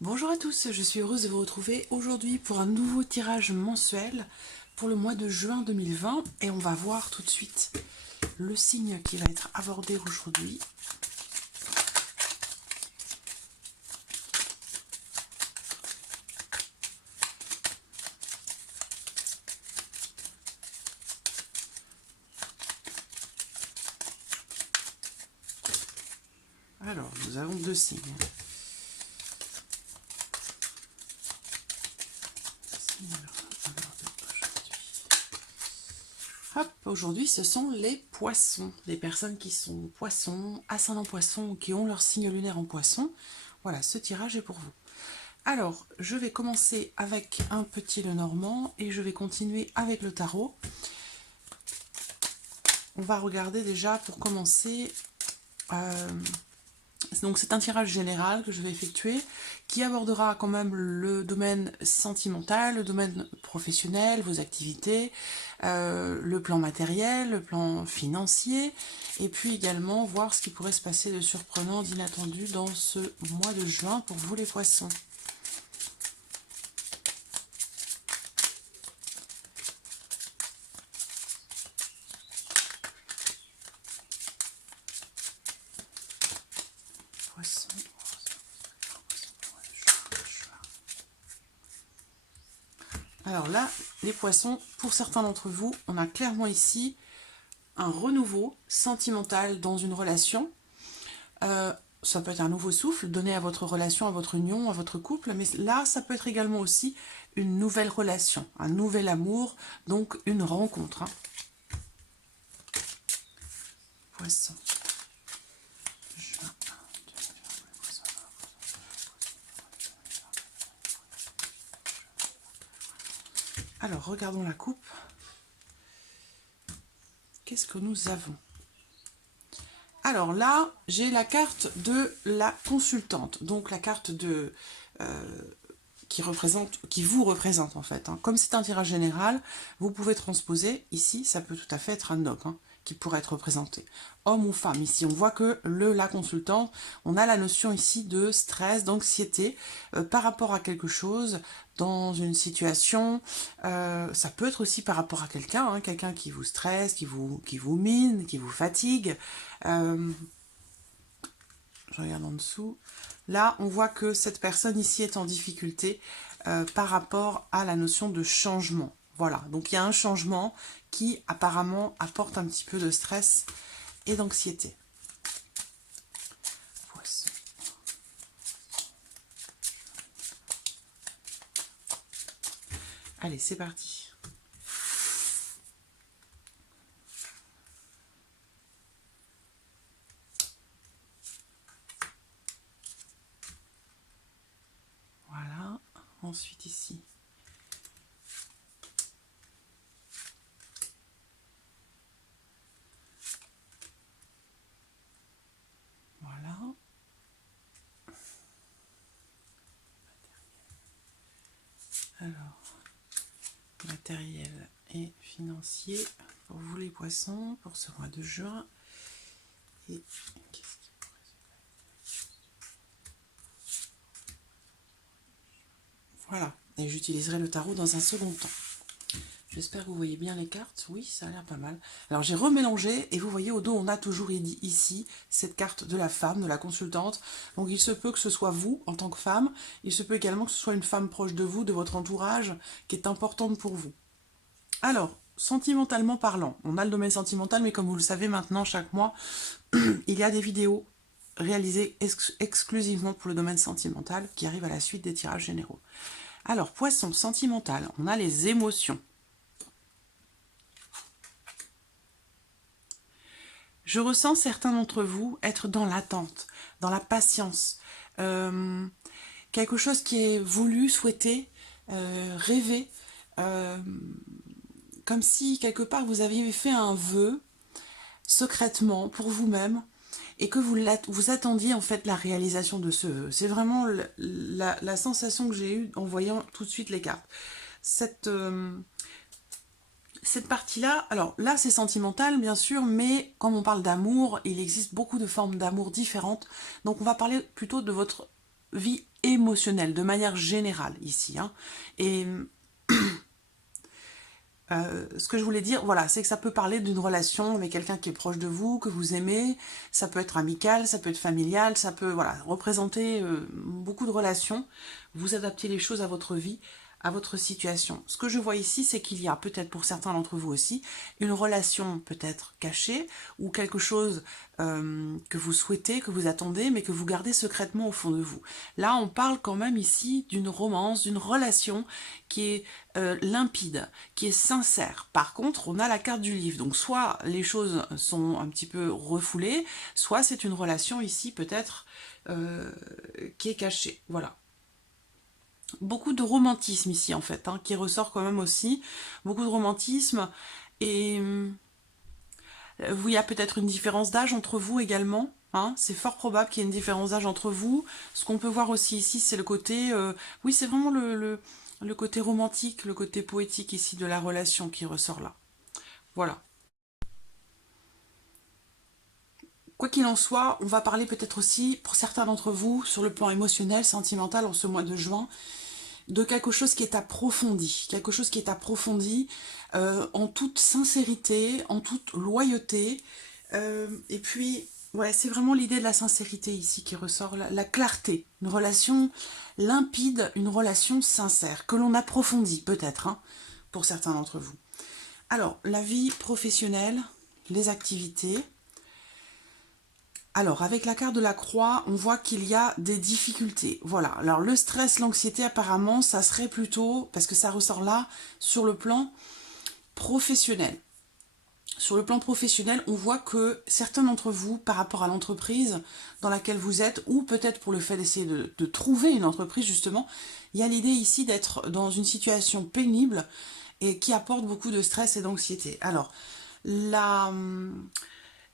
Bonjour à tous, je suis heureuse de vous retrouver aujourd'hui pour un nouveau tirage mensuel pour le mois de juin 2020 et on va voir tout de suite le signe qui va être abordé aujourd'hui. Alors, nous avons deux signes. Hop, aujourd'hui ce sont les poissons, les personnes qui sont poissons, ascendant poisson, qui ont leur signe lunaire en poisson. Voilà, ce tirage est pour vous. Alors, je vais commencer avec un petit Lenormand et je vais continuer avec le tarot. On va regarder déjà pour commencer. Donc c'est un tirage général que je vais effectuer qui abordera quand même le domaine sentimental, le domaine professionnel, vos activités, le plan matériel, le plan financier, et puis également voir ce qui pourrait se passer de surprenant, d'inattendu dans ce mois de juin pour vous les poissons. Poissons. Alors là, les poissons, pour certains d'entre vous, on a clairement ici un renouveau sentimental dans une relation. Ça peut être un nouveau souffle donné à votre relation, à votre union, à votre couple, mais là, ça peut être également aussi une nouvelle relation, un nouvel amour, donc une rencontre. Poisson. Alors, regardons la coupe. Qu'est-ce que nous avons? Alors là, j'ai la carte de la consultante, donc la carte de qui vous représente en fait. Comme c'est un tirage général, vous pouvez transposer. Ici, ça peut tout à fait être un homme qui pourrait être représenté, homme ou femme. Ici, on voit que la consultante, on a la notion ici de stress, d'anxiété par rapport à quelque chose, dans une situation. Ça peut être aussi par rapport à quelqu'un, quelqu'un qui vous stresse, qui vous mine, qui vous fatigue. Je regarde en dessous. Là, on voit que cette personne ici est en difficulté par rapport à la notion de changement. Voilà, donc il y a un changement qui apparemment apporte un petit peu de stress et d'anxiété. Poisson. Allez, c'est parti. Voilà, ensuite ici. Voilà. Alors, matériel et financier pour vous les poissons, pour ce mois de juin. Et qu'est-ce qui pourrait se passer? Voilà, et j'utiliserai le tarot dans un second temps. J'espère que vous voyez bien les cartes. Oui, ça a l'air pas mal. Alors j'ai remélangé et vous voyez au dos on a toujours ici cette carte de la femme, de la consultante. Donc il se peut que ce soit vous en tant que femme. Il se peut également que ce soit une femme proche de vous, de votre entourage, qui est importante pour vous. Alors, sentimentalement parlant, on a le domaine sentimental, mais comme vous le savez maintenant, chaque mois, il y a des vidéos réalisées exclusivement pour le domaine sentimental qui arrivent à la suite des tirages généraux. Alors, poisson sentimental, on a les émotions. Je ressens certains d'entre vous être dans l'attente, dans la patience. Quelque chose qui est voulu, souhaité, rêvé. Comme si quelque part vous aviez fait un vœu secrètement pour vous-même et que vous attendiez en fait la réalisation de ce vœu. C'est vraiment la sensation que j'ai eue en voyant tout de suite les cartes. Cette partie-là, alors là c'est sentimental bien sûr, mais comme on parle d'amour, il existe beaucoup de formes d'amour différentes. Donc on va parler plutôt de votre vie émotionnel, de manière générale ici. Hein. Et ce que je voulais dire, voilà, c'est que ça peut parler d'une relation avec quelqu'un qui est proche de vous, que vous aimez, ça peut être amical, ça peut être familial, ça peut voilà, représenter beaucoup de relations. Vous adaptez les choses à votre vie, à votre situation. Ce que je vois ici, c'est qu'il y a peut-être pour certains d'entre vous aussi, une relation peut-être cachée, ou quelque chose que vous souhaitez, que vous attendez, mais que vous gardez secrètement au fond de vous. Là, on parle quand même ici d'une romance, d'une relation qui est limpide, qui est sincère. Par contre, on a la carte du livre. Donc, soit les choses sont un petit peu refoulées, soit c'est une relation ici peut-être qui est cachée. Voilà. Beaucoup de romantisme ici en fait, hein, qui ressort quand même aussi. Beaucoup de romantisme. Et il y a peut-être une différence d'âge entre vous également. Hein, c'est fort probable qu'il y ait une différence d'âge entre vous. Ce qu'on peut voir aussi ici, c'est le côté... oui, c'est vraiment le côté romantique, le côté poétique ici de la relation qui ressort là. Voilà. Quoi qu'il en soit, on va parler peut-être aussi, pour certains d'entre vous, sur le plan émotionnel, sentimental, en ce mois de juin, de quelque chose qui est approfondi. Quelque chose qui est approfondi en toute sincérité, en toute loyauté. Et puis, ouais, c'est vraiment l'idée de la sincérité ici qui ressort, la clarté. Une relation limpide, une relation sincère, que l'on approfondit peut-être, hein, pour certains d'entre vous. Alors, la vie professionnelle, les activités. Alors, avec la carte de la croix, on voit qu'il y a des difficultés. Voilà. Alors, le stress, l'anxiété, apparemment, ça serait plutôt, parce que ça ressort là, sur le plan professionnel. Sur le plan professionnel, on voit que certains d'entre vous, par rapport à l'entreprise dans laquelle vous êtes, ou peut-être pour le fait d'essayer de trouver une entreprise, justement, il y a l'idée ici d'être dans une situation pénible et qui apporte beaucoup de stress et d'anxiété. Alors,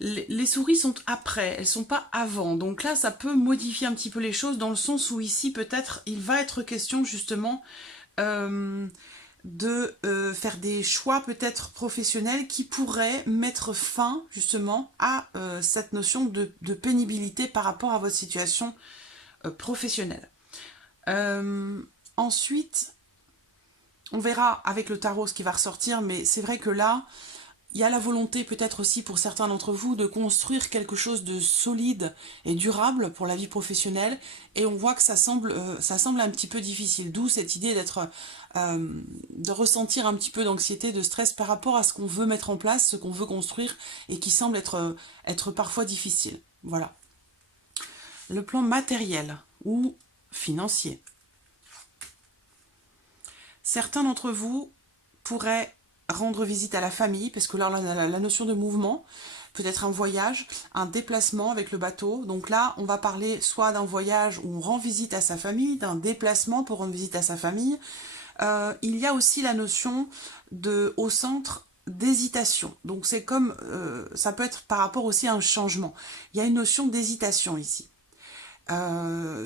les souris sont après, elles sont pas avant. Donc là, ça peut modifier un petit peu les choses dans le sens où ici, peut-être, il va être question justement de faire des choix peut-être professionnels qui pourraient mettre fin justement à cette notion de pénibilité par rapport à votre situation professionnelle. Ensuite, on verra avec le tarot ce qui va ressortir, mais c'est vrai que là, il y a la volonté peut-être aussi pour certains d'entre vous de construire quelque chose de solide et durable pour la vie professionnelle, et on voit que ça semble un petit peu difficile, d'où cette idée de ressentir un petit peu d'anxiété, de stress par rapport à ce qu'on veut mettre en place, ce qu'on veut construire, et qui semble être parfois difficile. Voilà. Le plan matériel ou financier. Certains d'entre vous pourraient rendre visite à la famille, parce que là, on a la notion de mouvement, peut-être un voyage, un déplacement avec le bateau. Donc là, on va parler soit d'un voyage où on rend visite à sa famille, d'un déplacement pour rendre visite à sa famille. Il y a aussi la notion au centre d'hésitation. Donc c'est comme, ça peut être par rapport aussi à un changement. Il y a une notion d'hésitation ici.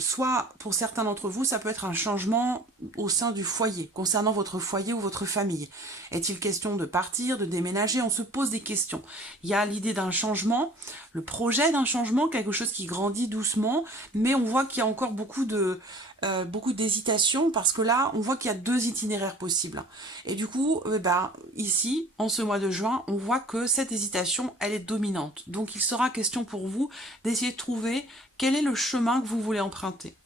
Soit pour certains d'entre vous, ça peut être un changement au sein du foyer, concernant votre foyer ou votre famille. Est-il question de partir, de déménager? On se pose des questions. Il y a l'idée d'un changement, le projet d'un changement, quelque chose qui grandit doucement, mais on voit qu'il y a encore beaucoup d'hésitation, parce que là, on voit qu'il y a deux itinéraires possibles. Et du coup, ici, en ce mois de juin, on voit que cette hésitation, elle est dominante. Donc il sera question pour vous d'essayer de trouver quel est le chemin que vous voulez emprunter.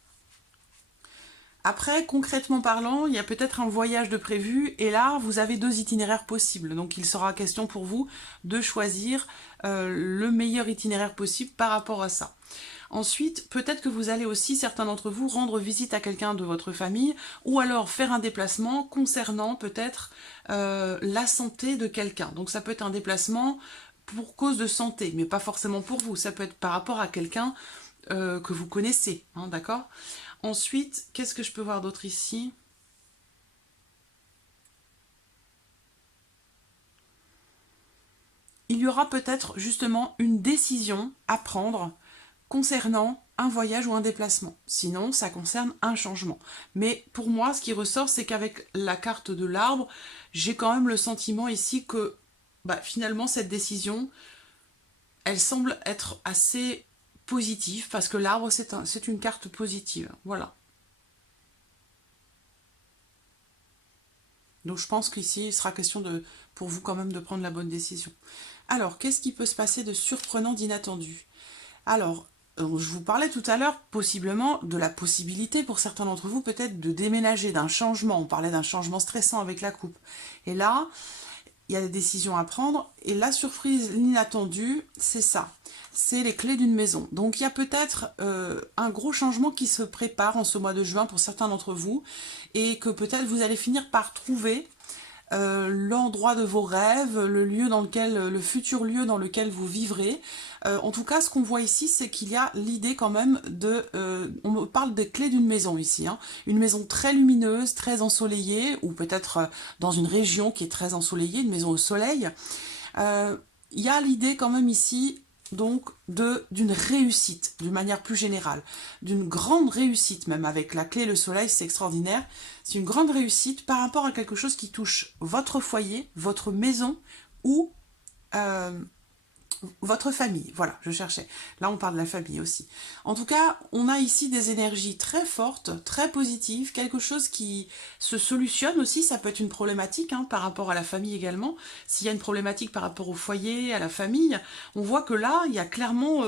Après, concrètement parlant, il y a peut-être un voyage de prévu, et là, vous avez deux itinéraires possibles. Donc il sera question pour vous de choisir le meilleur itinéraire possible par rapport à ça. Ensuite, peut-être que vous allez aussi, certains d'entre vous, rendre visite à quelqu'un de votre famille, ou alors faire un déplacement concernant peut-être la santé de quelqu'un. Donc ça peut être un déplacement pour cause de santé, mais pas forcément pour vous. Ça peut être par rapport à quelqu'un que vous connaissez, hein, d'accord? Ensuite, qu'est-ce que je peux voir d'autre ici? Il y aura peut-être justement une décision à prendre concernant un voyage ou un déplacement. Sinon, ça concerne un changement. Mais pour moi, ce qui ressort, c'est qu'avec la carte de l'arbre, j'ai quand même le sentiment ici que finalement, cette décision, elle semble être assez positive, parce que l'arbre, c'est une carte positive. Voilà. Donc je pense qu'ici, il sera question pour vous quand même de prendre la bonne décision. Alors, qu'est-ce qui peut se passer de surprenant, d'inattendu? Alors, je vous parlais tout à l'heure possiblement de la possibilité pour certains d'entre vous peut-être de déménager, d'un changement. On parlait d'un changement stressant avec la coupe. Et là, il y a des décisions à prendre. Et la surprise, l'inattendue, c'est ça. C'est les clés d'une maison. Donc il y a peut-être un gros changement qui se prépare en ce mois de juin pour certains d'entre vous. Et que peut-être vous allez finir par trouver l'endroit de vos rêves, le lieu dans lequel, le futur lieu dans lequel vous vivrez. En tout cas, ce qu'on voit ici, c'est qu'il y a l'idée quand même de... on parle des clés d'une maison ici, hein. Une maison très lumineuse, très ensoleillée, ou peut-être dans une région qui est très ensoleillée, une maison au soleil. Il y a l'idée quand même ici donc d'une réussite, d'une manière plus générale, d'une grande réussite même, avec la clé, le soleil, c'est extraordinaire. C'est une grande réussite par rapport à quelque chose qui touche votre foyer, votre maison ou votre famille. Voilà, je cherchais. Là, on parle de la famille aussi. En tout cas, on a ici des énergies très fortes, très positives, quelque chose qui se solutionne aussi. Ça peut être une problématique hein, par rapport à la famille également. S'il y a une problématique par rapport au foyer, à la famille, on voit que là, il y a clairement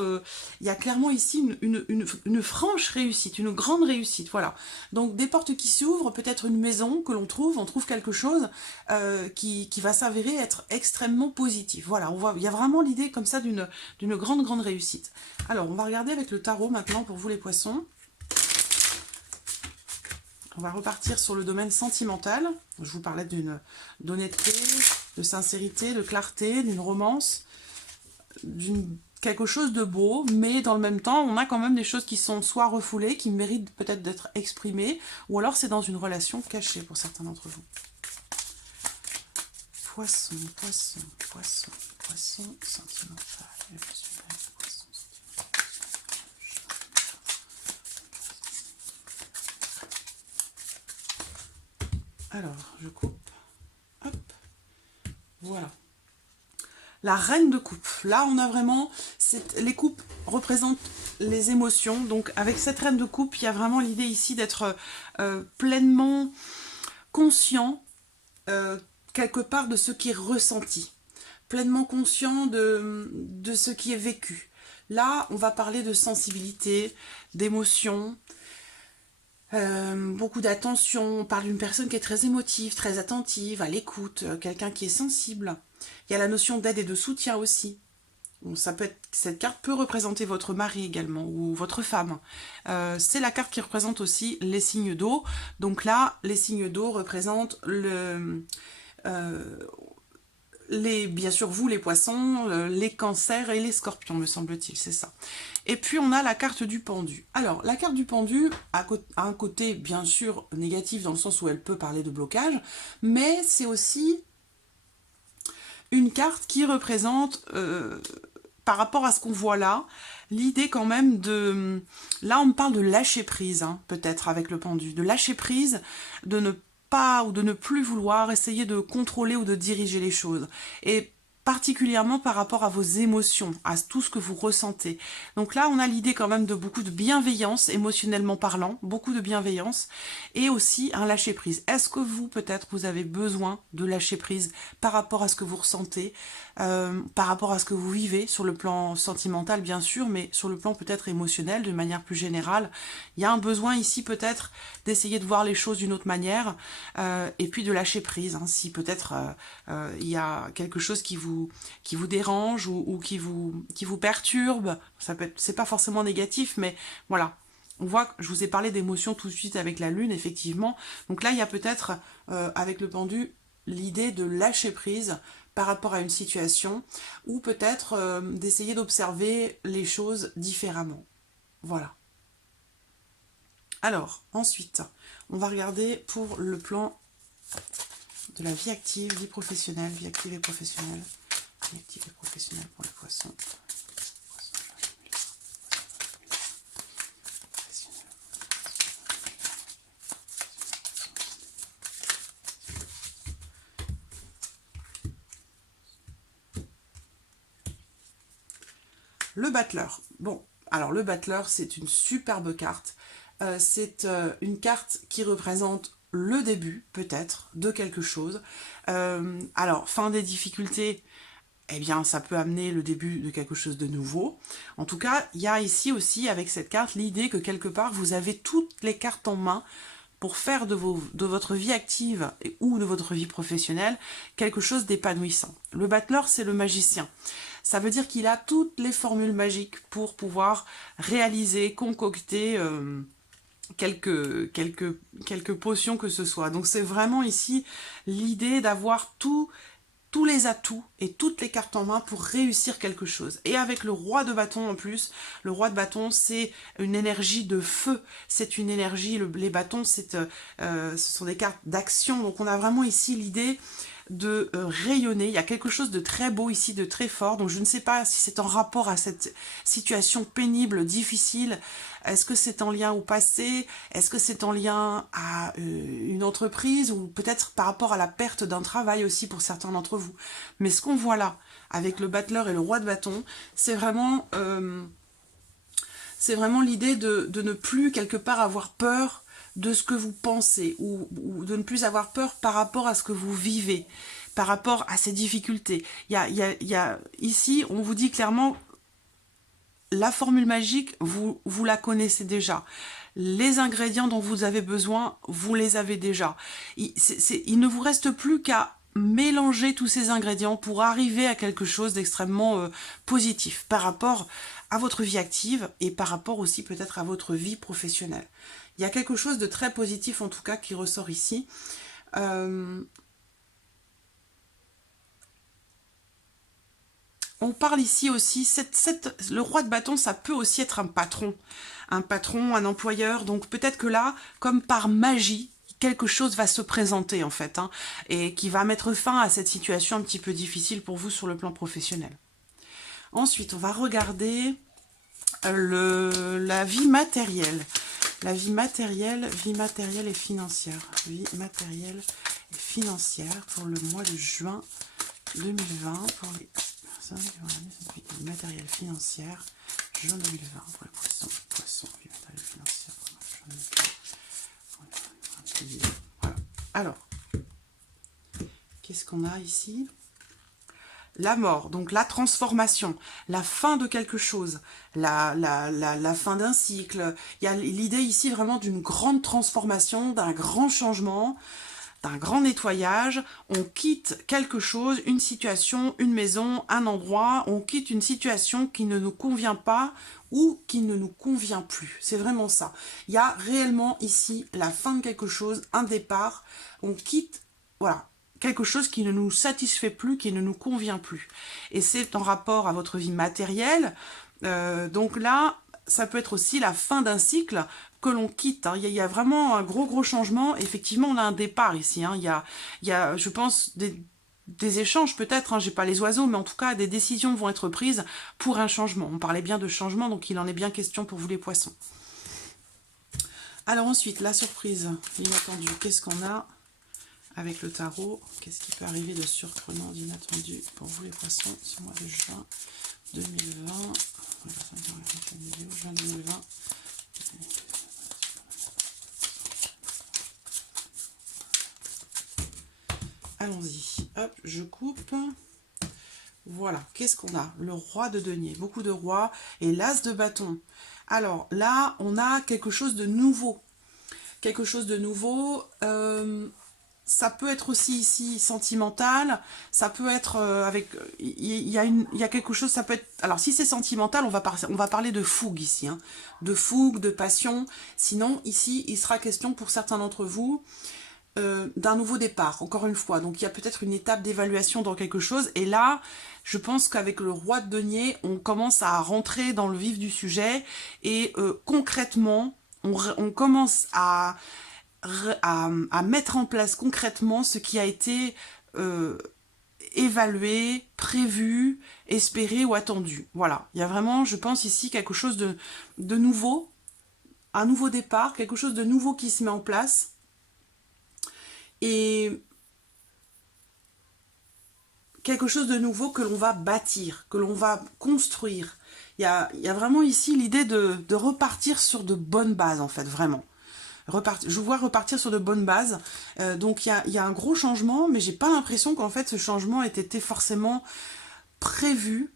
ici une franche réussite, une grande réussite. Voilà. Donc, des portes qui s'ouvrent, peut-être une maison que l'on trouve, on trouve quelque chose qui va s'avérer être extrêmement positif. Voilà, on voit, il y a vraiment l'idée comme ça d'une grande réussite. Alors, on va regarder avec le tarot maintenant pour vous les poissons. On va repartir sur le domaine sentimental. Je vous parlais d'honnêteté, de sincérité, de clarté, d'une romance, quelque chose de beau, mais dans le même temps, on a quand même des choses qui sont soit refoulées, qui méritent peut-être d'être exprimées, ou alors c'est dans une relation cachée pour certains d'entre vous. Poisson, poisson, poisson, poisson, sentimental, émotionnel, poisson, sentimental. Alors, je coupe. Hop. Voilà. La reine de coupe. Là, on a vraiment... Les coupes représentent les émotions. Donc, avec cette reine de coupe, il y a vraiment l'idée ici d'être pleinement conscient quelque part de ce qui est ressenti. Pleinement conscient de ce qui est vécu. Là, on va parler de sensibilité, d'émotion, beaucoup d'attention. On parle d'une personne qui est très émotive, très attentive, à l'écoute, quelqu'un qui est sensible. Il y a la notion d'aide et de soutien aussi. Bon, cette carte peut représenter votre mari également, ou votre femme. C'est la carte qui représente aussi les signes d'eau. Donc là, les signes d'eau représentent bien sûr, vous, les poissons, les cancers et les scorpions, me semble-t-il, c'est ça. Et puis, on a la carte du pendu. Alors, la carte du pendu a un côté, bien sûr, négatif, dans le sens où elle peut parler de blocage, mais c'est aussi une carte qui représente, par rapport à ce qu'on voit là, l'idée quand même de... Là, on me parle de lâcher prise, hein, peut-être, avec le pendu. De lâcher prise, de ne pas ou de ne plus vouloir essayer de contrôler ou de diriger les choses. Et particulièrement par rapport à vos émotions, à tout ce que vous ressentez. Donc là, on a l'idée quand même de beaucoup de bienveillance, émotionnellement parlant, beaucoup de bienveillance, et aussi un lâcher-prise. Est-ce que vous, peut-être, vous avez besoin de lâcher prise par rapport à ce que vous ressentez, par rapport à ce que vous vivez, sur le plan sentimental, bien sûr, mais sur le plan peut-être émotionnel, de manière plus générale. Il y a un besoin ici, peut-être, d'essayer de voir les choses d'une autre manière, et puis de lâcher prise, hein, si peut-être il y a quelque chose qui vous dérange ou qui vous perturbe. Ça peut être, c'est pas forcément négatif, mais voilà. On voit que je vous ai parlé d'émotions tout de suite avec la lune, effectivement. Donc là, il y a peut-être, avec le pendu, l'idée de lâcher prise par rapport à une situation, ou peut-être d'essayer d'observer les choses différemment. Voilà. Alors, ensuite, on va regarder pour le plan de la vie active, vie professionnelle, vie active et professionnelle. Vie active et professionnelle pour les poissons. Le battleur. Bon, alors le battleur, c'est une superbe carte. C'est une carte qui représente le début, peut-être, de quelque chose. Alors, fin des difficultés, eh bien, ça peut amener le début de quelque chose de nouveau. En tout cas, il y a ici aussi, avec cette carte, l'idée que quelque part, vous avez toutes les cartes en main pour faire de votre vie active ou de votre vie professionnelle quelque chose d'épanouissant. Le battleur, c'est le magicien. Ça veut dire qu'il a toutes les formules magiques pour pouvoir réaliser, concocter quelques potions que ce soit. Donc c'est vraiment ici l'idée d'avoir tous les atouts et toutes les cartes en main pour réussir quelque chose. Et avec le roi de bâton en plus, le roi de bâton c'est une énergie de feu, c'est une énergie, les bâtons ce sont des cartes d'action, donc on a vraiment ici l'idée de rayonner. Il y a quelque chose de très beau ici, de très fort, donc je ne sais pas si c'est en rapport à cette situation pénible, difficile. Est-ce que c'est en lien au passé? Est-ce que c'est en lien à une entreprise ou peut-être par rapport à la perte d'un travail aussi pour certains d'entre vous? Mais ce qu'on voit là, avec le battleur et le roi de bâton, c'est vraiment l'idée de ne plus quelque part avoir peur de ce que vous pensez ou de ne plus avoir peur par rapport à ce que vous vivez, par rapport à ces difficultés. Ici, on vous dit clairement, la formule magique, vous la connaissez déjà. Les ingrédients dont vous avez besoin, vous les avez déjà. Il ne vous reste plus qu'à mélanger tous ces ingrédients pour arriver à quelque chose d'extrêmement positif par rapport à votre vie active et par rapport aussi peut-être à votre vie professionnelle. Il y a quelque chose de très positif en tout cas qui ressort ici. On parle ici aussi, le roi de bâton, ça peut aussi être un patron, un employeur. Donc peut-être que là, comme par magie, quelque chose va se présenter en fait, hein, et qui va mettre fin à cette situation un petit peu difficile pour vous sur le plan professionnel. Ensuite, on va regarder la vie matérielle. La vie matérielle et financière. Vie matérielle et financière pour le mois de juin 2020 pour les matériel financière, juin 2020 pour les poissons, matériel financière, voilà. Alors, qu'est-ce qu'on a ici? La mort, donc la transformation, la fin de quelque chose, la fin d'un cycle. Il y a l'idée ici vraiment d'une grande transformation, d'un grand changement, d'un grand nettoyage. On quitte quelque chose, une situation, une maison, un endroit. On quitte une situation qui ne nous convient pas ou qui ne nous convient plus. C'est vraiment ça. Il y a réellement ici la fin de quelque chose, un départ. On quitte, voilà, quelque chose qui ne nous satisfait plus, qui ne nous convient plus. Et c'est en rapport à votre vie matérielle. Donc là, ça peut être aussi la fin d'un cycle que l'on quitte. Hein. Il y a vraiment un gros changement. Effectivement, on a un départ ici. Hein. Il y a, je pense, des échanges peut-être. Hein. J'ai pas les oiseaux, mais en tout cas, des décisions vont être prises pour un changement. On parlait bien de changement, donc il en est bien question pour vous les poissons. Alors ensuite, la surprise inattendue. Qu'est-ce qu'on a avec le tarot? Qu'est-ce qui peut arriver de surprenant, d'inattendu pour vous les poissons ce mois de juin 2020? Juin 2020. Allons-y. Hop, je coupe. Voilà, qu'est-ce qu'on a? Le roi de denier, beaucoup de rois et l'as de bâton. Alors là, on a quelque chose de nouveau. Quelque chose de nouveau. Ça peut être aussi ici sentimental, ça peut être avec... Il y a quelque chose, ça peut être... Alors si c'est sentimental, on va parler de fougue ici, hein, de fougue, de passion. Sinon, ici, il sera question pour certains d'entre vous d'un nouveau départ, encore une fois. Donc il y a peut-être une étape d'évaluation dans quelque chose. Et là, je pense qu'avec le roi de denier, on commence à rentrer dans le vif du sujet. Et concrètement, on commence à mettre en place concrètement ce qui a été évalué, prévu, espéré ou attendu. Voilà, il y a vraiment, je pense ici, quelque chose de nouveau, un nouveau départ, quelque chose de nouveau qui se met en place. Et quelque chose de nouveau que l'on va bâtir, que l'on va construire. Il y a vraiment ici l'idée de repartir sur de bonnes bases, en fait, vraiment. Je vous vois repartir sur de bonnes bases. Donc il y a un gros changement, mais j'ai pas l'impression qu'en fait ce changement ait été forcément prévu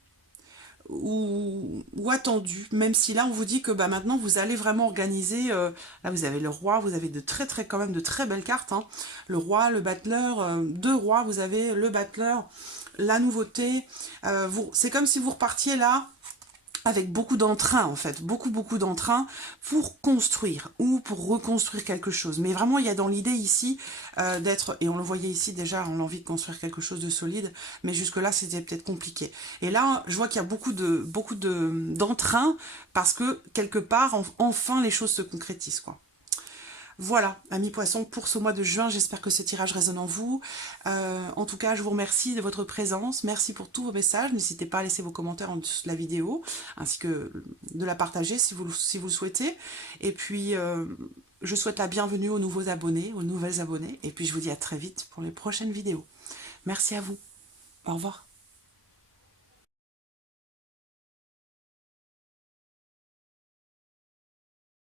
ou attendu, même si là on vous dit que bah, maintenant vous allez vraiment organiser, là vous avez le roi, vous avez de quand même de très belles cartes, hein. Le roi, le battleur, deux rois, vous avez le battleur, la nouveauté, c'est comme si vous repartiez là avec beaucoup d'entrain en fait, beaucoup d'entrain pour construire ou pour reconstruire quelque chose. Mais vraiment, il y a dans l'idée ici d'être, et on le voyait ici déjà, on a envie de construire quelque chose de solide, mais jusque-là, c'était peut-être compliqué. Et là, je vois qu'il y a beaucoup d'entrain parce que quelque part, enfin, les choses se concrétisent, quoi. Voilà, amis poissons, pour ce mois de juin, j'espère que ce tirage résonne en vous. En tout cas, je vous remercie de votre présence. Merci pour tous vos messages. N'hésitez pas à laisser vos commentaires en dessous de la vidéo, ainsi que de la partager si vous le souhaitez. Et puis, je souhaite la bienvenue aux nouveaux abonnés, aux nouvelles abonnées. Et puis, je vous dis à très vite pour les prochaines vidéos. Merci à vous. Au revoir.